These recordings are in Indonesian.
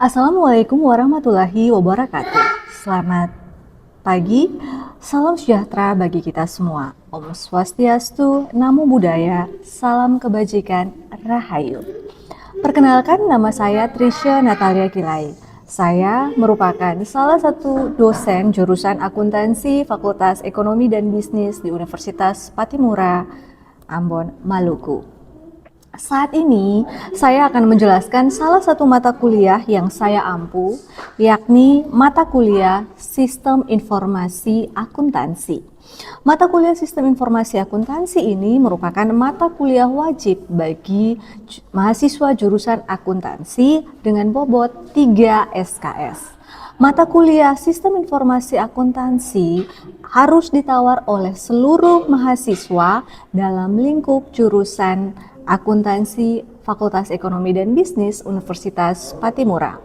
Assalamualaikum warahmatullahi wabarakatuh. Selamat pagi, salam sejahtera bagi kita semua. Om Swastiastu, Namo Buddhaya, salam kebajikan, Rahayu. Perkenalkan, nama saya Trisha Natalia Kilai. Saya merupakan salah satu dosen jurusan akuntansi Fakultas Ekonomi dan Bisnis di Universitas Patimura, Ambon, Maluku. Saat ini, saya akan menjelaskan salah satu mata kuliah yang saya ampu, yakni mata kuliah Sistem Informasi Akuntansi. Mata kuliah Sistem Informasi Akuntansi ini merupakan mata kuliah wajib bagi mahasiswa jurusan akuntansi dengan bobot 3 SKS. Mata kuliah Sistem Informasi Akuntansi harus ditawar oleh seluruh mahasiswa dalam lingkup jurusan Akuntansi Fakultas Ekonomi dan Bisnis Universitas Patimura.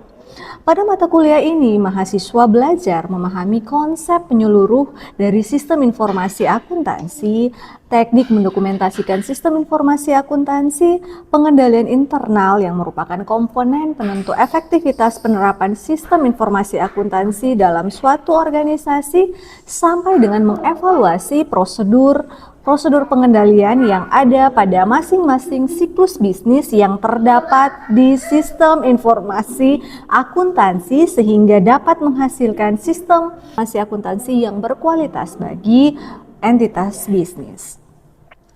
Pada mata kuliah ini, mahasiswa belajar memahami konsep penyeluruh dari sistem informasi akuntansi, teknik mendokumentasikan sistem informasi akuntansi, pengendalian internal yang merupakan komponen penentu efektivitas penerapan sistem informasi akuntansi dalam suatu organisasi, sampai dengan mengevaluasi prosedur pengendalian yang ada pada masing-masing siklus bisnis yang terdapat di sistem informasi akuntansi sehingga dapat menghasilkan sistem informasi akuntansi yang berkualitas bagi entitas bisnis.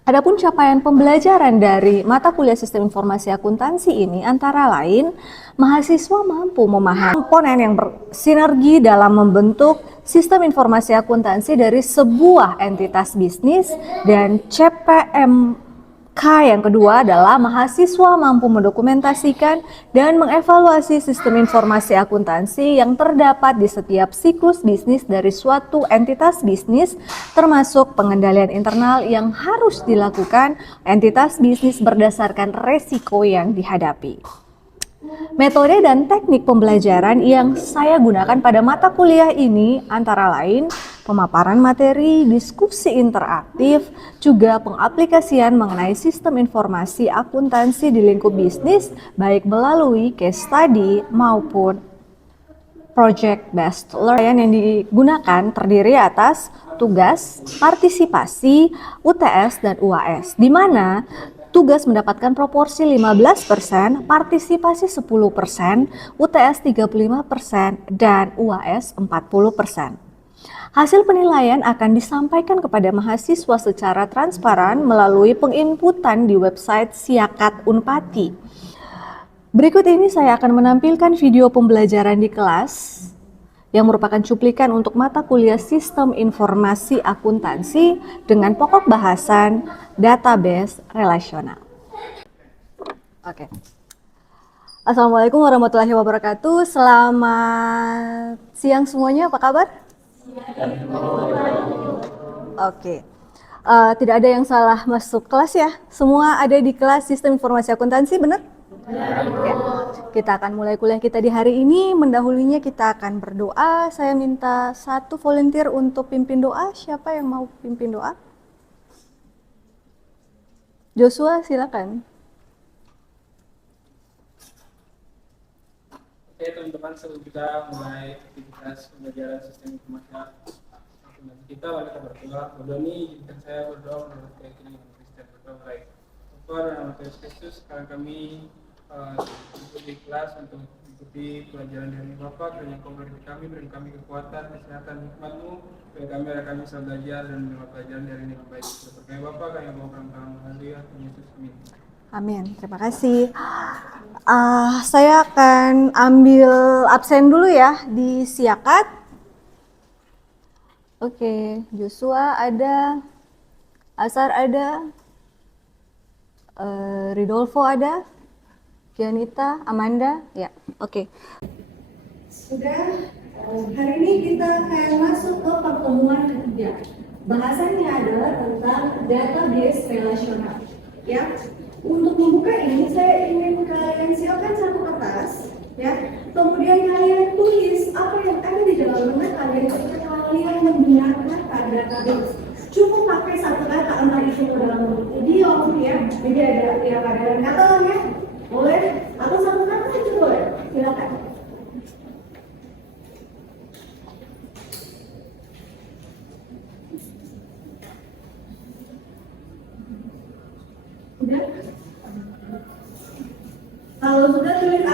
Adapun capaian pembelajaran dari mata kuliah Sistem Informasi Akuntansi ini antara lain, mahasiswa mampu memahami komponen yang bersinergi dalam membentuk sistem informasi akuntansi dari sebuah entitas bisnis, dan CPMK yang kedua adalah mahasiswa mampu mendokumentasikan dan mengevaluasi sistem informasi akuntansi yang terdapat di setiap siklus bisnis dari suatu entitas bisnis, termasuk pengendalian internal yang harus dilakukan entitas bisnis berdasarkan resiko yang dihadapi. Metode dan teknik pembelajaran yang saya gunakan pada mata kuliah ini antara lain pemaparan materi, diskusi interaktif, juga pengaplikasian mengenai sistem informasi akuntansi di lingkup bisnis baik melalui case study maupun project based learning. Yang digunakan terdiri atas tugas, partisipasi, UTS, dan UAS, di mana tugas mendapatkan proporsi 15%, partisipasi 10%, UTS 35%, dan UAS 40%. Hasil penilaian akan disampaikan kepada mahasiswa secara transparan melalui penginputan di website Siakat Unpati. Berikut ini saya akan menampilkan video pembelajaran di kelas yang merupakan cuplikan untuk mata kuliah Sistem Informasi Akuntansi dengan pokok bahasan database relasional. Oke. Assalamualaikum warahmatullahi wabarakatuh. Selamat siang semuanya, apa kabar? Oke. Tidak ada yang salah masuk kelas ya? Semua ada di kelas Sistem Informasi Akuntansi, benar? Oke. Kita akan mulai kuliah kita di hari ini. Mendahulunya kita akan berdoa. Saya minta satu volunteer untuk pimpin doa. Siapa yang mau pimpin doa? Joshua, silakan. Oke teman-teman, sebelum kita mulai aktivitas pembelajaran sistem informasi akuntansi kita, mari kita berdoa. Berdoa ini izinkan saya berdoa menurut keyakinan Kristen. Berdoa baik. Tuhan, dalam nama Yesus Kristus, sekarang kami ikut di kelas untuk mengikuti pelajaran dari Bapak. Dan yang kau beri kami, beri kami kekuatan, kesehatan, hikmat-Mu, supaya kami bisa belajar dan menerima pelajaran dari ini dengan baik. Berkait Bapak, kami mohon tangan Haleluya, Yesus, amin. Amin, terima kasih. Saya akan ambil absen dulu ya di Siakat. Oke, Joshua ada, Asar ada, Ridolfo ada, Kianita, Amanda, ya, oke. Sudah, hari ini kita akan masuk ke pertemuan ketiga. Bahasannya adalah tentang database relasional, ya. Untuk membuka ini, saya ingin kalian siapkan satu kertas, ya. Kemudian kalian tulis apa yang ada di dalam benak kalian ketika kalian menggunakan database. Cukup pakai satu kata, entah itu dalam bentuk idiom, ya. Jadi ada yang katakan ya, boleh, atau satu kata aja boleh. Silakan. Mudah-mudahan tulis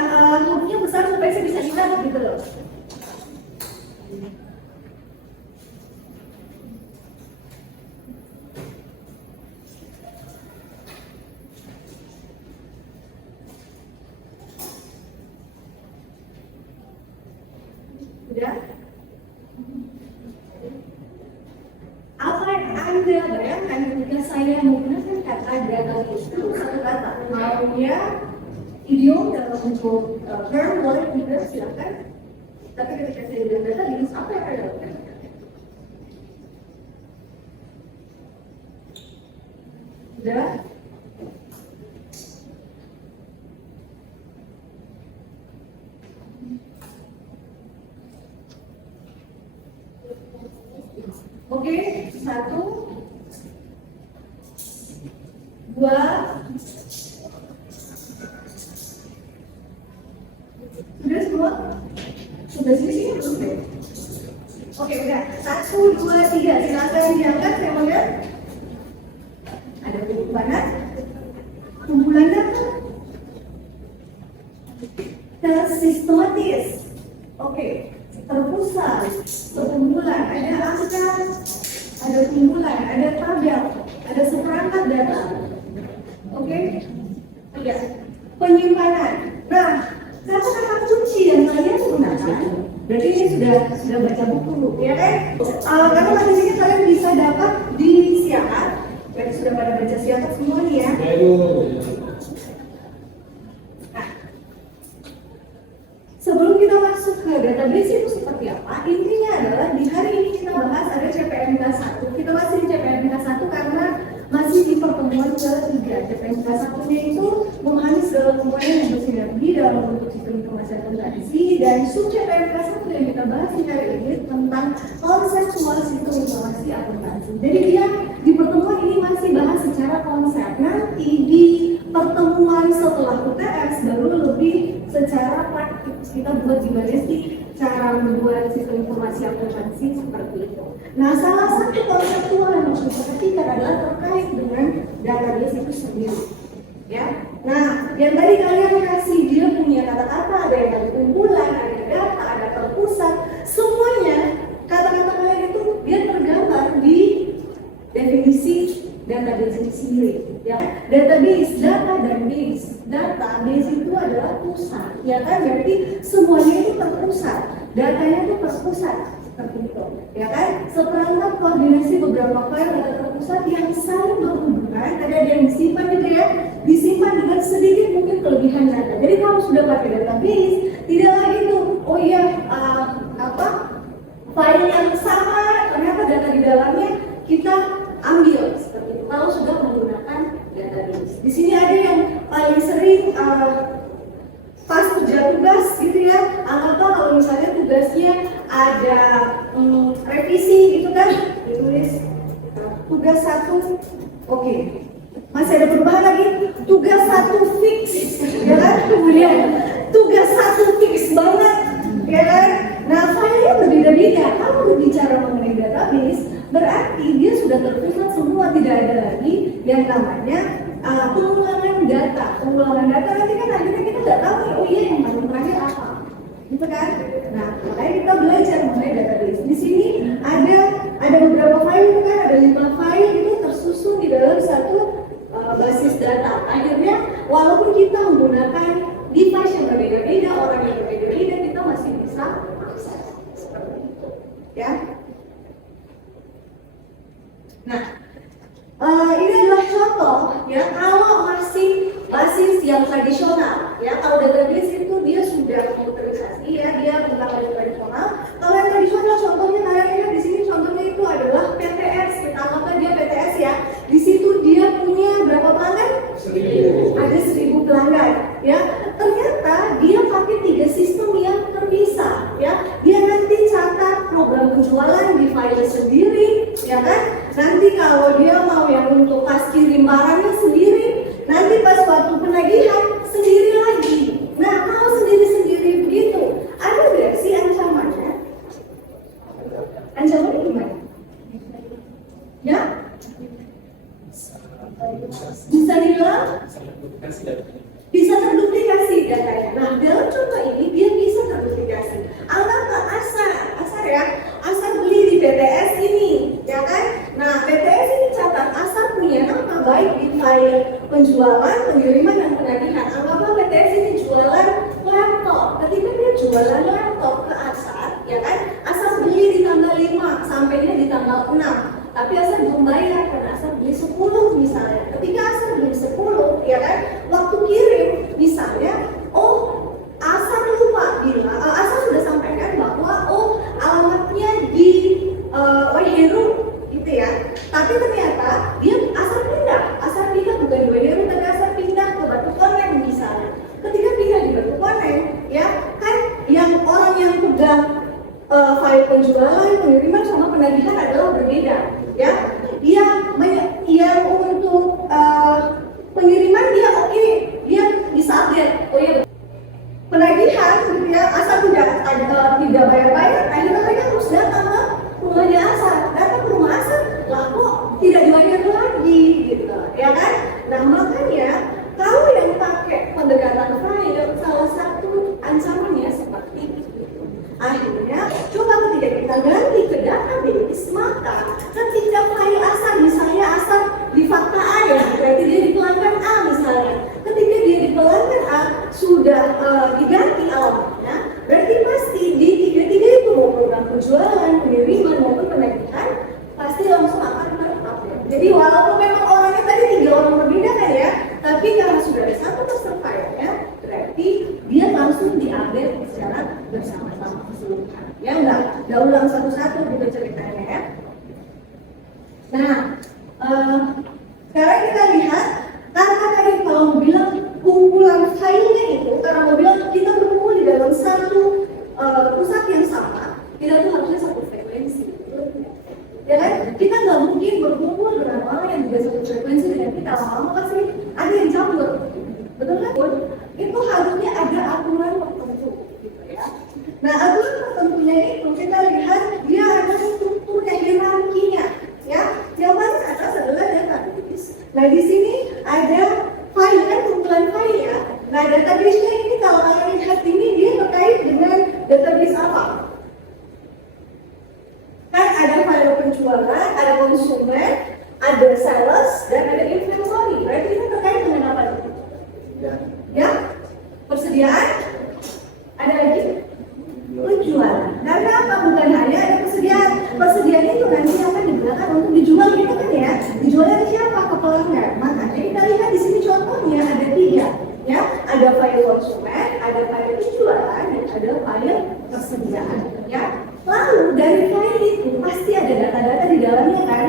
hurufnya besar supaya saya bisa lihat gitu loh. Udah? Apa yang Anda bayangkan ketika saya menggunakan kata database itu satu kata, mau dia idiom dalam bentuk verb boleh juga silakan. Tapi ketika saya bilang database, apa yang Anda lakukan? Udah? Oke, 1, 2, sudah semua? Sudah sini belum deh? Oke, udah. 1, 2, 3, silakan diangkat, saya mau lihat. Ada kumpulan, kumpulannya tersistematis. Oke, terpusat, sekumpulan, ada angka, ada kumpulan, ada tabel, ada seperangkat data. Oke? Ya. Penyimpanan. Nah, kata-kata kunci yang kalian gunakan, berarti ini sudah baca buku, ya kan? Karena nanti kalian bisa dapat di siakat. Berarti sudah pada baca siakat semua nih ya. Nah, sebelum kita masuk ke database itu seperti apa? Intinya adalah di hari ini kita bahas ada CPNK 1. Kita masih di CPNK 1 karena masih di pertemuan ketiga. CPNK 1-nya itu memahami segala komponen yang bersinergi dalam bentuk sistem informasi akuntansi, dan sub CPNK 1 yang kita bahas di hari ini tentang konseptual sistem informasi akuntansi. Jadi dia di pertemuan ini masih bahas secara konsep. Nanti di pertemuan setelah UTS baru lebih secara praktik kita buat gimana sih cara membuat sistem informasi akuntansi seperti itu. Nah, salah satu konseptual yang harus diperhatikan adalah terkait dengan database itu sendiri. Ya, nah yang tadi kalian kasih dia punya kata-kata, ada yang ada kumpulan, ada data, ada terpusat, semuanya kata-kata kalian itu dia tergambar di definisi database itu sendiri. Ya, database, data dan base. Database itu adalah pusat, ya kan? Berarti semuanya itu terpusat, datanya itu terpusat seperti itu, ya kan? Seperangkat koordinasi beberapa file data terpusat yang saling berhubungan, ada yang disimpan juga ya, disimpan dengan sedikit mungkin kelebihan data. Jadi kalau sudah pakai database, tidak lagi tuh, oh iya, file yang sama, ternyata data di dalamnya kita ambil seperti itu. Kalau sudah menggunakan database, di sini ada yang paling sering pas kerja tugas gitu ya. Anggaplah kalau misalnya tugasnya ada revisi gitu kan, ditulis tugas 1, oke. Masih ada perubahan lagi, tugas 1 fix, ya kan? Kemudian tugas 1 fix banget, ya kan? Nah, filenya berbeda-beda. Kalau berbicara mengenai database, berarti dia sudah terpusat semua, tidak ada lagi yang namanya pengulangan data. Pengulangan data nanti kan akhirnya kita nggak tahu nih, oh iya yang paling terakhir apa, gitu kan? Nah, makanya kita belajar mengenai database. Di sini ada beberapa file itu kan, ada 5 file itu tersusun di dalam satu basis data. Akhirnya walaupun kita menggunakan device yang berbeda-beda, orang yang berbeda-beda, kita masih bisa akses seperti itu, ya. Nah, ini adalah contoh ya, kalau masih basis yang tradisional ya. Kalau database itu dia sudah komputerisasi ya, dia menggunakan yang tradisional. Kalau yang tradisional contohnya kalian lihat di sini, contohnya itu adalah PTS. Kita anggaplah dia PTS ya. Di situ dia punya berapa pelanggan? 1000. Ada 1000 pelanggan ya. Ternyata dia pakai 3 sistem yang terpisah ya. Dia nanti catat program penjualan di file sendiri, ya kan? Nanti kalau dia mau yang untuk pas kirim barangnya sendiri, nanti pas waktu penagihan sendiri lagi. Nah, kalau sendiri-sendiri begitu, ada nggak sih ancaman penjualan, pengiriman sama penagihan adalah berbeda, ya. Yang untuk pengiriman dia oke, dia bisa update. Oh iya. Penagihan, gitu ya, asal tidak bayar-bayar, akhirnya mereka harus datang ke rumahnya asal, datang ke rumah asal, lah kok tidak dibayar lagi, gitu, ya kan? Nah makanya kalau yang pakai pendekatan file, salah satu ancamannya seperti itu. Akhirnya, coba ketika kita ganti ke database, maka ketika file asal, misalnya asal di fakta A ya, berarti dia di pelanggan A misalnya. Ketika dia di pelanggan A sudah diganti alamatnya, berarti pasti di tiga-tiga itu mau program penjualan, pengiriman maupun penagihan pasti langsung akan terupdate. Jadi walaupun memang orangnya tadi 3 orang berbeda kan ya, tapi karena sudah ada satu master file-nya, berarti dia langsung diupdate secara bersama-sama keseluruhan. Ya nggak ulang satu-satu gitu ceritanya ya. Nah, sekarang kita lihat karena tadi kalau mau bilang kumpulan filenya itu, karena mau bilang kita berkumpul di dalam satu pusat yang sama, kita tuh harusnya satu frekuensi. Ya kan? Kita nggak mungkin berkumpul dengan orang yang juga satu frekuensi dengan kita, lama-lama pasti ada yang campur, betul kan? Itu harusnya ada aturan tertentu, gitu ya. Nah aturan tertentunya itu kita lihat dia ada strukturnya, hierarkinya, ya. Yang paling atas adalah database. Nah di sini ada file kan, kumpulan file ya. Nah database-nya ini kalau kalian lihat ini dia terkait dengan database apa? Kan ada file penjualan, ada konsumen, ada sales, dan ada inventory. Berarti ini terkait dengan apa? Ya, persediaan, ada lagi penjualan. Karena apa? Bukan hanya ada persediaan. Persediaan itu nanti akan digunakan untuk dijual gitu kan ya. Dijualnya ke siapa? Ke pelanggan. Makanya kita lihat di sini contohnya ada 3. Ya, ada file konsumen, ada file penjualan, dan ada file persediaan. Ya. Lalu dari file itu pasti ada data-data di dalamnya kan.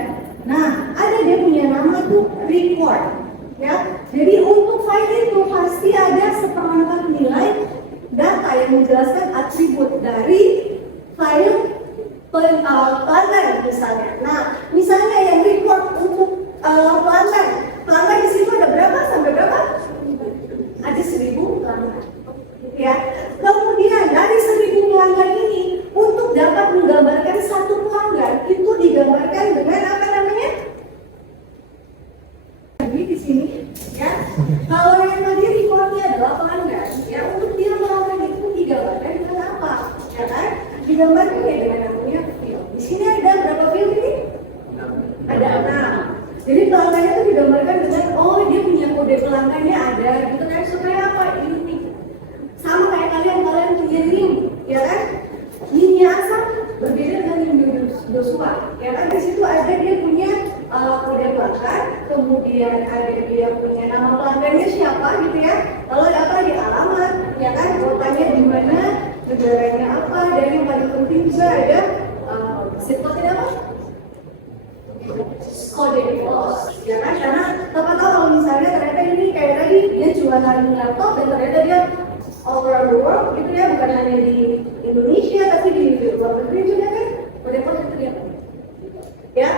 Nah, ada dia punya nama tuh record. Ya, jadi untuk file itu pasti ada seperangkat nilai data yang menjelaskan atribut dari file pelanggan misalnya. Nah, misalnya yang record untuk pelanggan di situ ada berapa sampai berapa? Ada 1000 pelanggan. Ya, kemudian dari 1000 pelanggan ini untuk dapat menggambarkan satu pelanggan itu digambarkan dengan apa namanya? Di sini, ya. Kalau yang tadi recordnya adalah pelanggan, ya untuk dia pelanggan itu digambarkan dengan apa? Ya kan? Digambarkan ya dengan namanya field. Di sini ada berapa field ini? Ada 6. Jadi pelanggannya itu digambarkan dengan oh dia punya kode pelanggannya ada, gitu kan? Supaya apa? Ini sama kayak kalian punya link, ya kan? Linknya asal berbeda dengan link Joshua, ya kan? Di situ ada dia punya kode pelanggan, kemudian ada dia punya nama pelanggannya siapa gitu ya, lalu ada apa di alamat, ya kan? Kotanya di mana, negaranya apa, dan yang paling penting juga ada zip code-nya apa? Kode pos, ya kan? Karena siapa tahu kalau misalnya ternyata ini kayak tadi dia jualan laptop dan ternyata dia all around the world gitu ya, bukan hanya di Indonesia tapi di luar negeri juga kan, kode pos itu dia. Ya,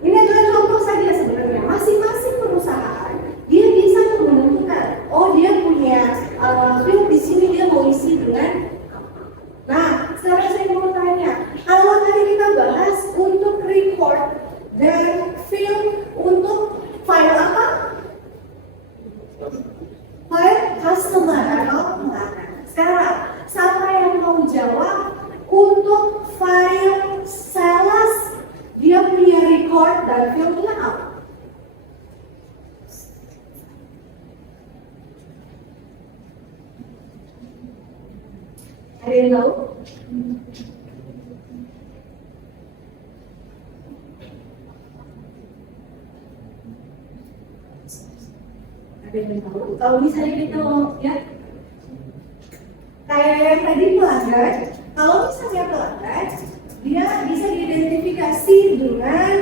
ini adalah contoh saja sebenarnya. Masing-masing perusahaan dia bisa menentukan, oh dia punya field di sini dia mau isi dengan apa. Nah, sekarang saya mau tanya, kalau tadi kita bahas untuk record dan field untuk file apa? File customer atau pelanggan. Sekarang, siapa yang mau jawab untuk file sales? Dia punya record dan filmnya apa? Ada yang tahu? Ada yang tahu? Kalau misalnya kita ya kayak yang tadi pelanggan, kalau misalnya pelanggan dia bisa diidentifikasi dengan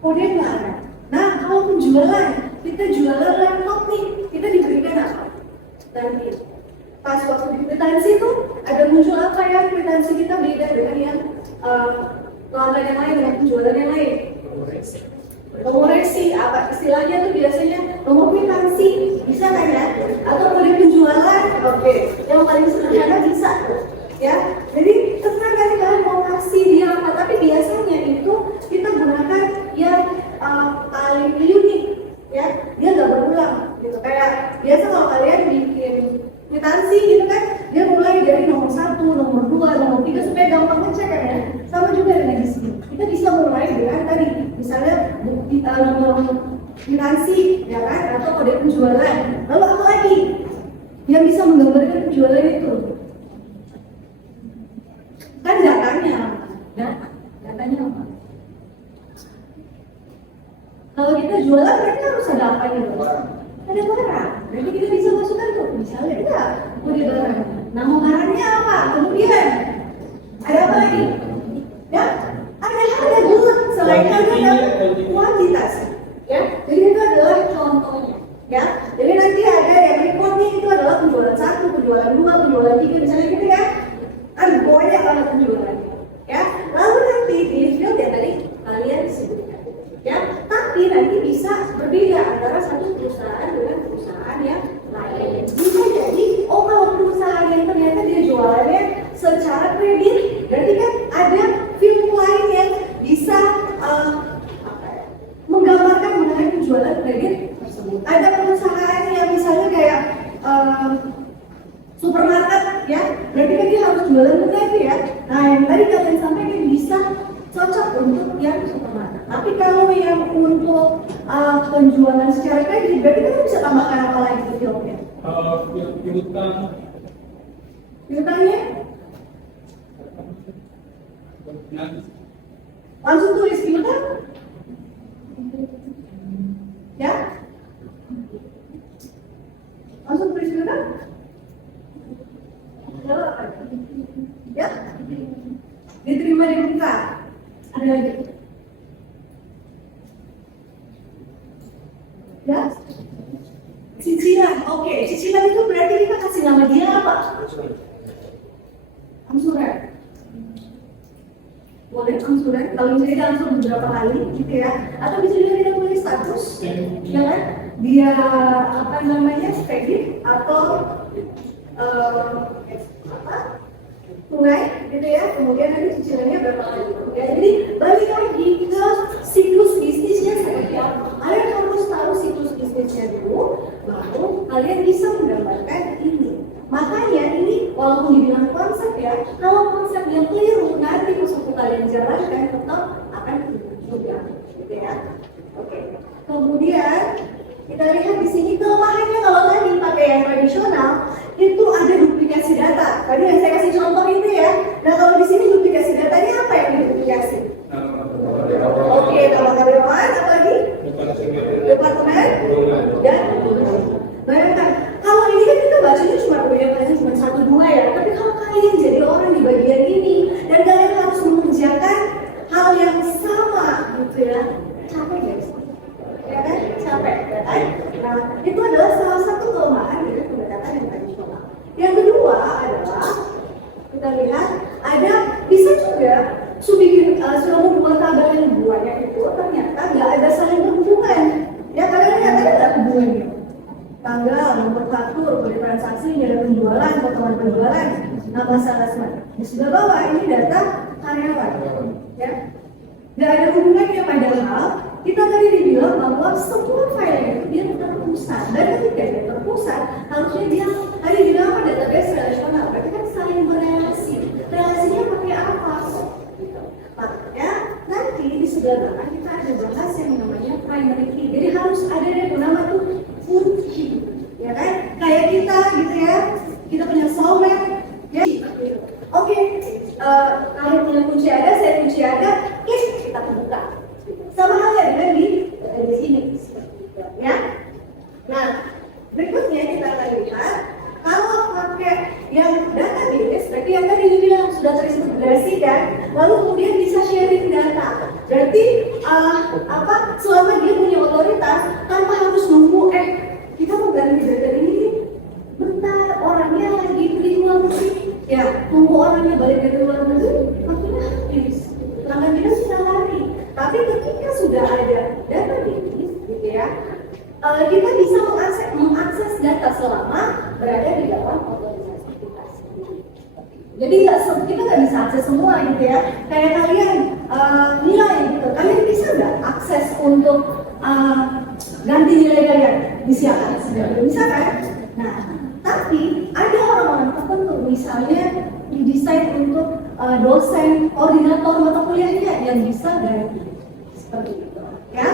kode pelanggan. Nah, kalau penjualan, kita jualan laptop nih, kita diberikan apa? Nanti pas waktu di kwitansi itu ada muncul apa ya, kwitansi kita beda dengan yang pelanggan yang lain dengan penjualan yang lain. Nomor resi, apa istilahnya tuh biasanya nomor kwitansi, bisa kan ya? Atau kode penjualan, oke. Yang paling sederhana bisa, ya. Jadi terserah nanti kalian mau kasih dia apa, tapi biasanya itu kita gunakan yang paling unik, ya. Dia nggak berulang, gitu. Kayak biasa kalau kalian bikin kwitansi gitu kan, dia mulai dari nomor 1, nomor 2, nomor 3 supaya gampang ngecek kan ya. Sama juga dengan di sini. Kita bisa mulai dengan tadi, misalnya bukti nomor kwitansi, ya kan, atau kode penjualan. Lalu apa lagi yang bisa menggambarkan penjualan itu? Kan datanya apa? Kalau kita jualan berarti harus ada apa nih? Ada barang. Berarti kita bisa masukkan tuh, misalnya kita kode barang. Nama barangnya apa? Kemudian ada apa lagi? Ya, ada harga bulat selain harga dan kuantitas. Ya, jadi itu adalah contohnya. Ya, jadi nanti ada yang reportnya itu adalah penjualan 1, penjualan 2, penjualan 3, misalnya gitu ya. Ada banyak banget penjualan. Ya, lalu nanti di field yang tadi kalian sebutkan. Ya, tapi nanti bisa berbeda antara satu perusahaan dengan perusahaan yang lain. Bisa jadi, oh kalau perusahaan yang ternyata dia jualannya secara kredit, berarti kan ada field lain yang bisa menggambarkan mengenai penjualan kredit tersebut. Ada perusahaan yang misalnya kayak supermarket, ya, berarti kan dia harus jualan mudah ya. Nah, yang tadi kalian sampaikan bisa cocok untuk yang supermarket. Tapi kalau yang untuk penjualan secara kredit, berarti kan bisa tambahkan apa lagi di filmnya? Piutangnya? Langsung tulis piutang? Ya? Langsung tulis piutang? Ya? Diterima di muka. Ada lagi? Ya? Cicilan. Oke, cicilan itu berarti kita kasih nama dia apa? Angsuran. Boleh angsuran. Kalau misalnya kita angsuran beberapa kali, gitu ya. Atau bisa juga kita tulis status, ya kan? Dia apa namanya kredit atau tunai, gitu ya. Kemudian nanti cicilannya berapa kali? Ya, jadi balik lagi ke siklus bisnisnya seperti apa. Kalian harus tahu siklus bisnisnya dulu, baru kalian bisa menggambarkan ini. Makanya ini walaupun dibilang konsep ya, kalau konsep yang keliru nanti waktu kalian jalankan tetap akan juga, gitu ya. Oke. Kemudian kita lihat di sini kelemahannya kalau tadi pakai yang tradisional itu ada duplikasi data. Tadi yang saya kasih contoh itu ya. Nah kalau di sini duplikasi datanya apa yang diduplikasi? Oke, nama karyawan apa lagi? Departemen dan bayangkan kalau ini kan kita bacanya cuma cuma 1-2 ya. Tapi kalau kalian jadi orang di bagian ini dan kalian harus mengerjakan hal yang sama gitu ya, capek guys. Ya kan? Capek, ya kan? Nah, itu adalah salah satu kelemahan dari pendekatan yang tradisional. Yang kedua adalah kita lihat ada bisa juga sudah membuat tabel yang banyak itu ternyata nggak ada saling berhubungan. Ya kalian lihat ada nggak hubungannya? Tanggal, nomor faktur, kode transaksi, nilai penjualan, potongan penjualan, nama salesman. Di sebelah bawah ini data karyawan. Ya, nggak ada hubungannya padahal kita tadi dibilang bahwa semua file itu dia terpusat dan ketika dia terpusat harusnya dia tadi bilang apa database relasional berarti kan saling berrelasi. Relasinya pakai apa? Makanya nanti di sebelah belakang kita ada bahas yang namanya primary key. Jadi harus ada yang nama tuh kunci, ya kan? Kayak kita gitu ya, kita punya software, ya. Oke, kalian punya kunci ada, saya kunci ada, kita buka. Sama halnya dengan di sini, ya. Nah, berikutnya kita akan lihat kalau pakai yang database, berarti yang tadi dibilang sudah terintegrasi kan, lalu kemudian bisa sharing data. Berarti selama dia punya otoritas tanpa harus nunggu kita mau ganti data ini, bentar orangnya lagi pergi luar negeri, ya tunggu orangnya balik dari luar negeri, waktunya habis. kita bisa mengakses data selama berada di dalam organisasi kita sendiri. Jadi kita nggak bisa akses semua gitu ya. Kayak kalian nilai gitu, kalian bisa nggak akses untuk ganti nilai kalian di siapa? Bisa kan? Nah, tapi ada orang-orang tertentu misalnya didesain untuk dosen, koordinator mata kuliahnya yang bisa ganti seperti itu, ya.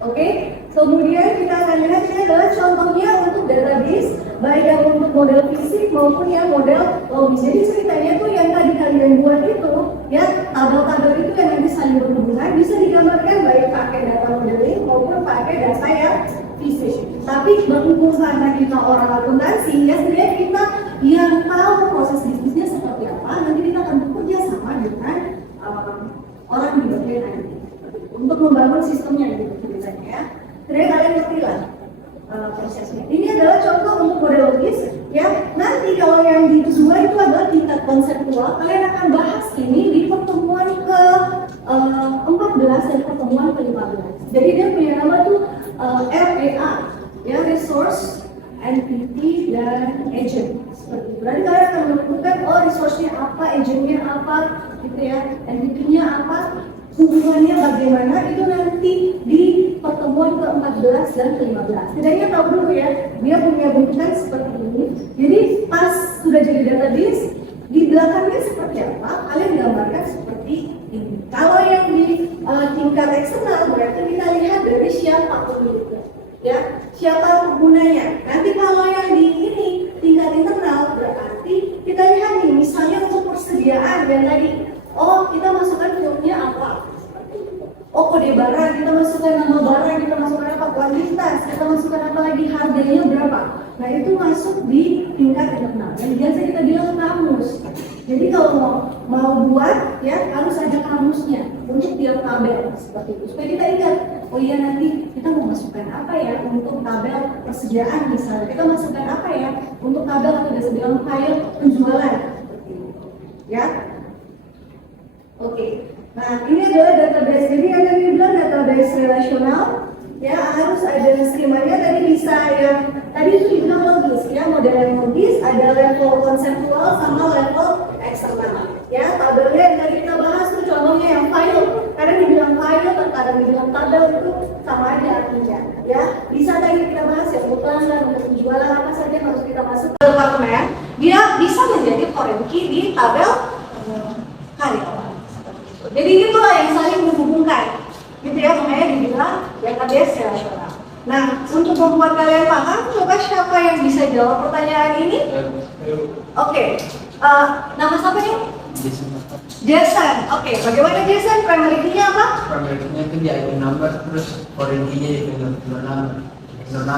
Oke, kemudian kita akan lihat ini adalah contohnya untuk database, baik yang untuk model fisik maupun yang model logis. Jadi ceritanya tuh yang tadi kalian buat itu, ya tabel-tabel itu yang nanti saling berhubungan bisa digambarkan baik pakai data modeling maupun pakai data yang fisik. Tapi berhubung karena kita orang akuntansi, ya sebenarnya kita yang tahu proses bisnisnya seperti apa, nanti kita akan bekerja sama dengan orang di bagian IT untuk membangun sistemnya gitu ceritanya ya. Jadi kalian ngerti lah prosesnya. Ini adalah contoh untuk model logis ya. Nanti kalau yang di kedua itu adalah tingkat konseptual. Kalian akan bahas ini di pertemuan ke 14 dan pertemuan ke 15. Jadi dia punya nama tuh REA ya, Resource, Entity, dan Agent seperti itu. Nanti kalian akan menentukan resource-nya apa, agent-nya apa gitu ya, entity-nya apa, hubungannya bagaimana, itu nanti di pertemuan ke-14 dan ke-15. Setidaknya tahu dulu ya, dia punya bentukan seperti ini. Jadi pas sudah jadi database, di belakangnya seperti apa, kalian gambarkan seperti ini. Kalau yang di tingkat eksternal berarti kita lihat dari siapa pemiliknya, ya, siapa penggunanya. Nanti kalau yang di ini tingkat internal berarti kita lihat nih, misalnya untuk persediaan yang tadi, kita masukkan filmnya apa, kode barang, kita masukkan nama barang, kita masukkan apa, kuantitas, kita masukkan apa lagi, harganya berapa. Nah itu masuk di tingkat internal. Yang biasa kita bilang kamus. Jadi kalau mau buat ya harus ada kamusnya untuk tiap tabel seperti itu. Supaya kita ingat, iya nanti kita mau masukkan apa ya untuk tabel persediaan misalnya. Kita masukkan apa ya untuk tabel atau biasa bilang file penjualan seperti itu. Ya. Oke. Nah, ini adalah database. Jadi yang tadi bilang database relasional, ya harus ada skemanya. Tadi bisa yang tadi itu dibilang logis, ya model yang logis, ada level konseptual sama level eksternal. Ya, tabelnya yang tadi kita bahas tuh contohnya yang file. Kadang dibilang file, kadang dibilang tabel itu sama aja artinya. Ya, bisa tadi kita bahas ya pelanggan, untuk penjualan apa saja yang harus kita masukkan ke departemen. Dia bisa menjadi foreign key di tabel karyawan. Jadi itulah yang saling menghubungkan, gitu ya, makanya dibilang database relasional. Nah, untuk membuat kalian paham, coba siapa yang bisa jawab pertanyaan ini? Oke, nama siapa nih? Jason. Oke, bagaimana Jason? Primary key-nya apa? Primary key-nya itu di item number, terus foreign key-nya di vendor number.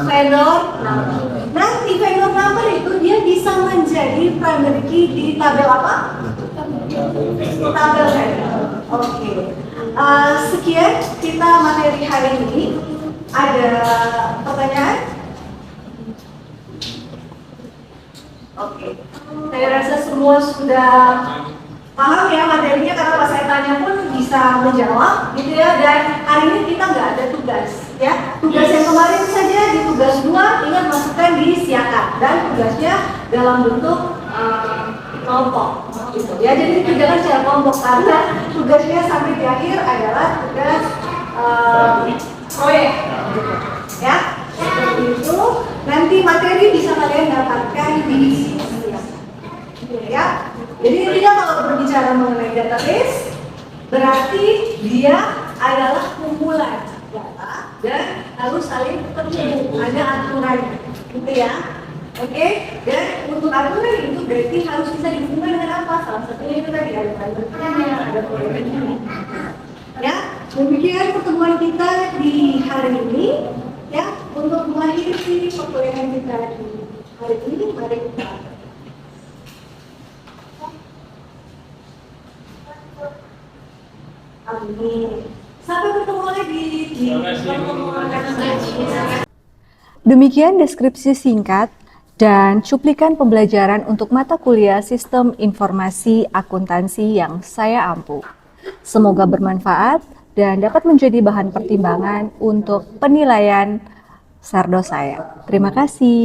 Vendor number. Nanti vendor number itu dia bisa menjadi primary key di tabel apa? Tabel vendor. Oke. Sekian kita materi hari ini. Ada pertanyaan? Oke. Saya rasa semua sudah paham ya materinya, karena pas saya tanya pun bisa menjawab gitu ya. Dan hari ini kita nggak ada tugas ya. Tugas yang kemarin saja di tugas 2 ingat masukkan di siakan, dan tugasnya dalam bentuk kelompok gitu ya. Jadi dikerjakan secara kelompok karena tugasnya sampai di akhir adalah tugas proyek gitu ya. Seperti itu. Nanti materi bisa kalian dapatkan di siakan ya. Jadi intinya kalau berbicara mengenai database, berarti dia adalah kumpulan data dan harus saling terhubung, ada aturannya, gitu ya. Oke, dan untuk aturan itu berarti harus bisa dihubungkan dengan apa? Salah satunya itu tadi ada tanda-tandanya, ada proyeknya. Ya, demikian pertemuan kita di hari ini. Ya, untuk mengakhiri perkuliahan kita di hari ini, mari kita amin. Sampai bertemu lagi di pertemuan selanjutnya. Demikian deskripsi singkat dan cuplikan pembelajaran untuk mata kuliah Sistem Informasi Akuntansi yang saya ampu. Semoga bermanfaat dan dapat menjadi bahan pertimbangan untuk penilaian Sardo saya. Terima kasih.